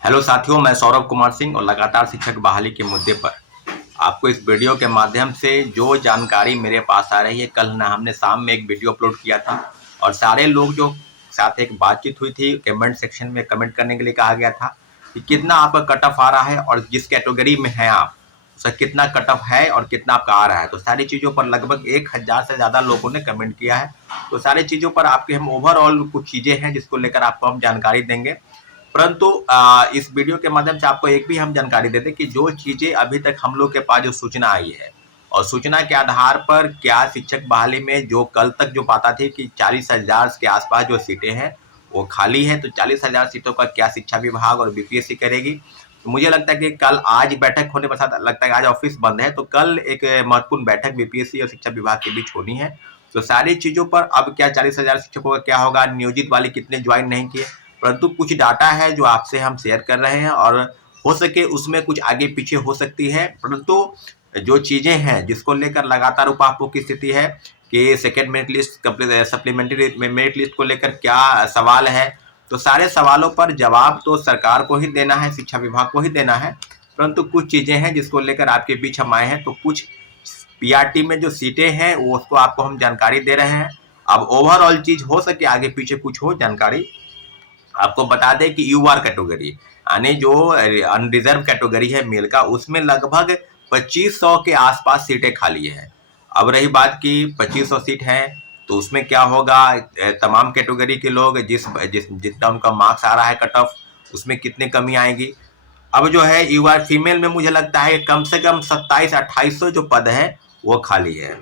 Hello साथियों, मैं सौरभ कुमार सिंह और लगातार शिक्षक बहाली के मुद्दे पर आपको इस वीडियो के माध्यम से जो जानकारी मेरे पास आ रही है। कल ना हमने शाम में एक वीडियो अपलोड किया था और सारे लोग जो साथ एक बातचीत हुई थी, कमेंट सेक्शन में कमेंट करने के लिए कहा गया था कि कितना आपका कट ऑफ आ रहा है और जिस कैटेगरी में हैं आप उसका कितना कट ऑफ है और कितना आपका आ रहा है। तो सारी चीज़ों पर लगभग 1000 से ज़्यादा लोगों ने कमेंट किया है। तो सारी चीज़ों पर आपके हम ओवरऑल कुछ चीज़ें हैं जिसको लेकर आपको हम जानकारी देंगे। परंतु इस वीडियो के माध्यम से आपको एक भी हम जानकारी देते कि जो चीजें अभी तक हम लोग के पास जो सूचना आई है और सूचना के आधार पर क्या शिक्षक बहाली में जो कल तक जो पाता थी कि 40,000 के आसपास जो सीटें हैं वो खाली है, तो 40,000 सीटों का क्या शिक्षा विभाग और बीपीएससी करेगी। तो मुझे लगता है कि कल आज बैठक होने पर साथ लगता है कि आज ऑफिस बंद है, तो कल एक महत्वपूर्ण बैठक बीपीएससी और शिक्षा विभाग के बीच होनी है। तो सारी चीजों पर अब क्या 40,000 शिक्षकों का क्या होगा, नियोजित वाले कितने ज्वाइन नहीं किए, परंतु कुछ डाटा है जो आपसे हम शेयर कर रहे हैं और हो सके उसमें कुछ आगे पीछे हो सकती है। परंतु जो चीजें हैं जिसको लेकर लगातार उपापो की स्थिति है कि second merit list supplementary merit list को लेकर क्या सवाल है, तो सारे सवालों पर जवाब तो सरकार को ही देना है, शिक्षा विभाग को ही देना है। परंतु कुछ चीजें हैं जिसको लेकर आपके बीच हम आए हैं। तो कुछ पीआरटी में जो सीटें हैं वो उसको आपको हम जानकारी दे रहे हैं। अब ओवरऑल चीज हो सके आगे पीछे कुछ हो जानकारी आपको बता दें कि यूआर कैटेगरी यानी जो अनरिजर्व कैटेगरी है मेल का, उसमें लगभग 2500 के आसपास सीटें खाली है। अब रही बात की 2500 सीट है तो उसमें क्या होगा, तमाम कैटेगरी के लोग जितना उनका मार्क्स आ रहा है कट ऑफ, उसमें कितनी कमी आएगी। अब जो है यूआर फीमेल में मुझे लगता है कम से कम 27-2800 जो पद है वो खाली है।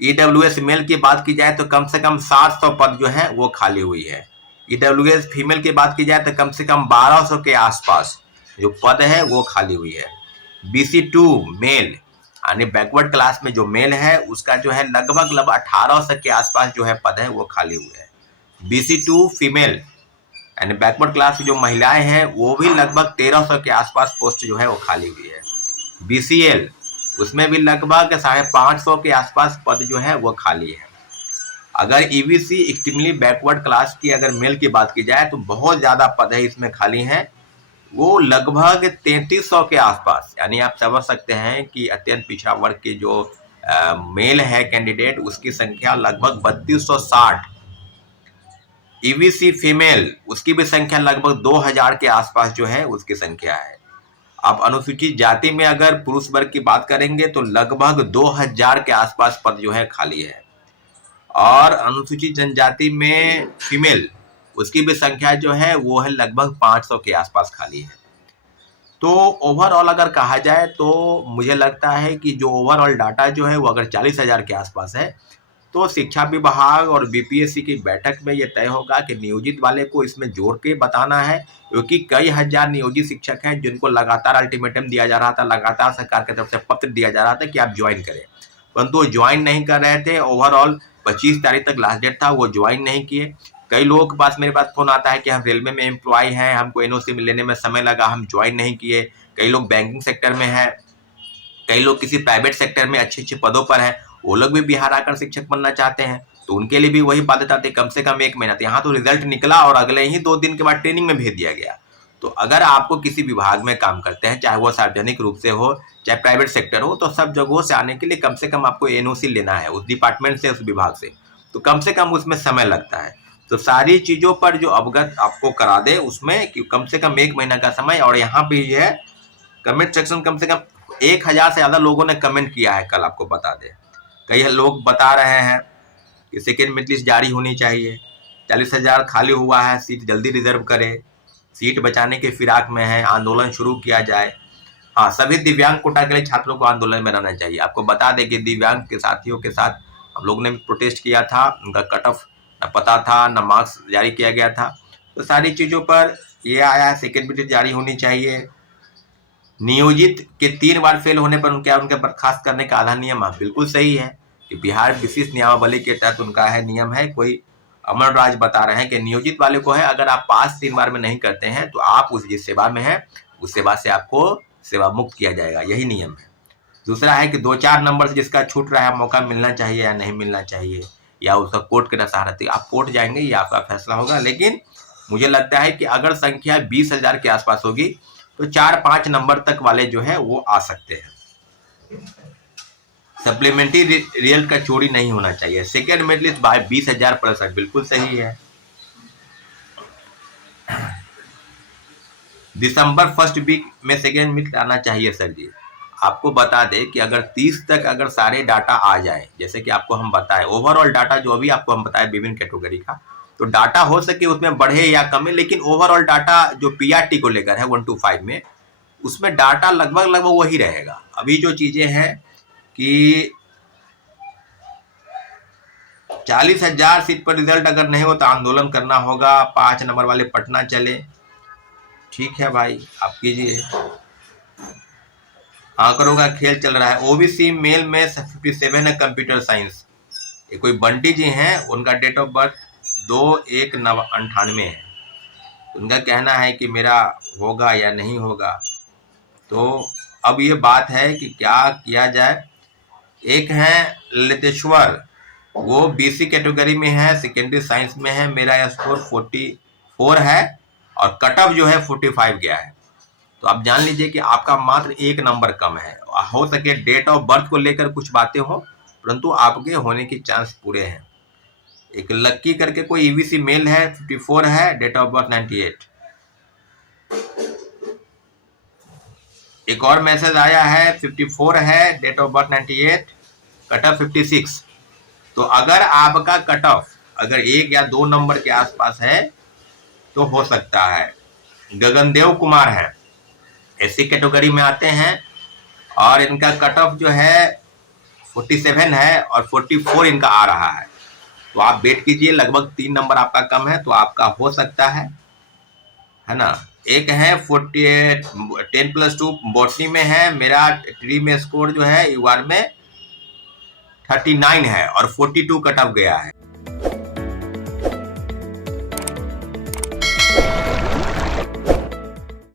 ईडब्ल्यूएस मेल की बात की जाए तो कम से कम 700 पद जो है वो खाली हुई है। ईडब्ल्यूएस फीमेल की बात की जाए तो कम से कम 1200 के आसपास जो पद है वो खाली हुई है। BC2 मेल यानी बैकवर्ड क्लास में जो मेल है उसका जो है लगभग 1800 के आसपास जो है पद है वो खाली हुए हैं। BC2 फीमेल यानी बैकवर्ड क्लास की जो महिलाएं हैं वो भी लगभग 1300 के आसपास पोस्ट जो है वो खाली हुई है। BCL उसमें भी लगभग 550 के आसपास पद जो है वो खाली है। अगर ईबीसी एक्सट्रीमली बैकवर्ड क्लास की अगर मेल की बात की जाए तो बहुत ज्यादा पद है इसमें खाली हैं, वो लगभग 3300 के आसपास। यानी आप समझ सकते हैं कि अत्यंत पिछड़ा वर्ग के जो मेल है कैंडिडेट उसकी संख्या लगभग 3260। ईबीसी फीमेल उसकी भी संख्या लगभग 2000 के आसपास जो है उसकी संख्या है। आप अनुसूचित जाति में अगर पुरुष वर्ग की बात करेंगे तो लगभग 2000 के आसपास पद जो है खाली है और अनुसूचित जनजाति में फीमेल उसकी भी संख्या जो है वो है लगभग 500 के आसपास खाली है। तो ओवरऑल अगर कहा जाए तो मुझे लगता है कि जो ओवरऑल डाटा जो है वो अगर 40,000 के आसपास है तो शिक्षा विभाग और बीपीएससी की बैठक में ये तय होगा कि नियोजित वाले को इसमें जोड़ के बताना है, क्योंकि कई हजार नियोजित शिक्षक हैं जिनको लगातार अल्टीमेटम दिया जा रहा था, लगातार सरकार की तरफ से पत्र दिया जा रहा था कि आप ज्वाइन करें, परंतु वो ज्वाइन नहीं कर रहे थे। ओवरऑल 25 तारीख तक लास्ट डेट था, वो ज्वाइन नहीं किए। कई लोगों के पास मेरे पास फोन आता है कि हम रेलवे में एम्प्लॉय हैं, हमको एनओसी लेने में समय लगा, हम ज्वाइन नहीं किए। कई लोग बैंकिंग सेक्टर में है, कई लोग किसी प्राइवेट सेक्टर में अच्छे अच्छे पदों पर हैं, वो लोग भी बिहार आकर शिक्षक बनना चाहते हैं, तो उनके लिए भी वही बाध्यता थी कम से कम 1 महीना। यहाँ तो रिजल्ट निकला और अगले ही 2 दिन के बाद ट्रेनिंग में भेज दिया गया। तो अगर आपको किसी विभाग में काम करते हैं, चाहे वो सार्वजनिक रूप से हो चाहे प्राइवेट सेक्टर हो, तो सब जगहों से आने के लिए कम से कम आपको एनओसी लेना है उस डिपार्टमेंट से, उस विभाग से, तो कम से कम उसमें समय लगता है। तो सारी चीजों पर जो अवगत आपको करा दे उसमें कि कम से कम 1 महीना का समय। और यहाँ पे ये है कमेंट सेक्शन कम से कम 1000 से ज्यादा लोगों ने कमेंट किया है कल, आपको बता दें। कई लोग बता रहे हैं कि सेकेंड मेरिट लिस्ट जारी होनी चाहिए, 40,000 खाली हुआ है, सीट जल्दी रिजर्व करे, सीट बचाने के फिराक में है, आंदोलन शुरू किया जाए। हाँ, सभी दिव्यांग कोटा के लिए छात्रों को आंदोलन में रहना चाहिए। आपको बता दें कि दिव्यांग के साथियों के साथ हम लोग ने प्रोटेस्ट किया था, उनका कट ऑफ न पता था न मार्क्स जारी किया गया था। तो सारी चीजों पर ये आया है, सेकेंड मेरिट जारी होनी चाहिए। नियोजित के 3 बार फेल होने पर उनके बर्खास्त करने का आधा नियम बिल्कुल सही है कि बिहार विशिष्ट नियमावली के तहत उनका है नियम है। कोई अमर राज बता रहे हैं कि नियोजित वाले को है अगर आप पास 3 बार में नहीं करते हैं तो आप उस जिस सेवा में है उस सेवा से आपको सेवा मुक्त किया जाएगा, यही नियम है। दूसरा है कि 2-4 नंबर से जिसका छूट रहा है मौका मिलना चाहिए या नहीं मिलना चाहिए, या उसका कोर्ट के सहारा, आप कोर्ट जाएंगे ये आपका फैसला होगा। लेकिन मुझे लगता है कि अगर संख्या 20,000 के आसपास होगी तो 4-5 नंबर तक वाले जो है वो आ सकते हैं। सप्लीमेंट्री रिजल्ट का चोरी नहीं होना चाहिए। सेकेंड मेडलिस्ट भाई 20,000 प्लस है, बिल्कुल सही है। दिसंबर फर्स्ट वीक में सेकेंड वीक आना चाहिए सर जी। आपको बता दें कि अगर 30 तक अगर सारे डाटा आ जाए, जैसे कि आपको हम बताएं ओवरऑल डाटा जो अभी आपको हम बताएं विभिन्न कैटेगरी का, तो डाटा हो सके उसमें बढ़े या कमे, लेकिन ओवरऑल डाटा जो पीआरटी को लेकर है 1 to 5 में, उसमें डाटा लगभग वही रहेगा। अभी जो चीजें हैं कि 40,000 सीट पर रिजल्ट अगर नहीं हो तो आंदोलन करना होगा, 5 नंबर वाले पटना चले। ठीक है भाई, आप कीजिए। आंकड़ों का खेल चल रहा है। ओबीसी मेल में 57 है कंप्यूटर साइंस। ये कोई बंटी जी हैं, उनका डेट ऑफ बर्थ 2/1/98 है। उनका कहना है कि मेरा होगा या नहीं होगा। तो अब ये बात है कि क्या किया जाए। एक है ललितेश्वर, वो बीसी कैटेगरी में है, सेकेंडरी साइंस में है। मेरा स्कोर 44 है और कट ऑफ जो है 45 गया है। तो आप जान लीजिए कि आपका मात्र 1 नंबर कम है। हो सके डेट ऑफ बर्थ को लेकर कुछ बातें हो, परंतु आपके होने की चांस पूरे हैं। एक लक्की करके कोई ईवीसी मेल है, 54 है, डेट ऑफ बर्थ 98। एक और मैसेज आया है, 54 है, date of birth 98, cut off 56। तो अगर आपका कट ऑफ अगर 1 या 2 नंबर के आसपास है तो हो सकता है। गगनदेव कुमार है, एससी कैटेगरी में आते हैं और इनका कट ऑफ जो है 47 है और 44 इनका आ रहा है। तो आप वेट कीजिए, लगभग 3 नंबर आपका कम है तो आपका हो सकता है ना। एक है 10+2 बॉटनी में है, मेरा ट्री में स्कोर जो है यूआर में 39 है और 42 कट ऑफ गया है।